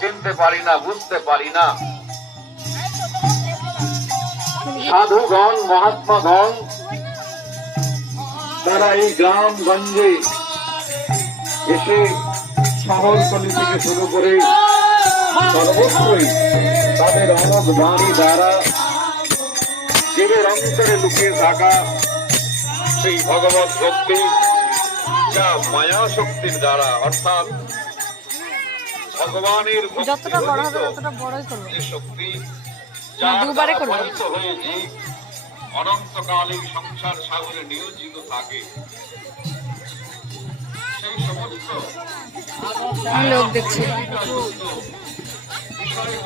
চিনতে পারি না, বুঝতে পারি না। সাধুগণ, মহাত্মাগণ তারা এই গ্রামগঞ্জে এসে শহরতলি থেকে শুরু করে সর্বত্রই তাদের অনক বাণী দ্বারা জীবের অন্তরে লুকিয়ে থাকা সেই ভগবত ভক্তি, যা মায়া শক্তির দ্বারা, অর্থাৎ ভগবানের যতটা বড় হবে ততটা বড়ই করব, যে শক্তি দুবারে করব, হয়ে জীব অনন্তকালীন সংসার সাগরে নিয়োজিত থাকে, সেই সমস্ত লোক দেখছি বিষয়কে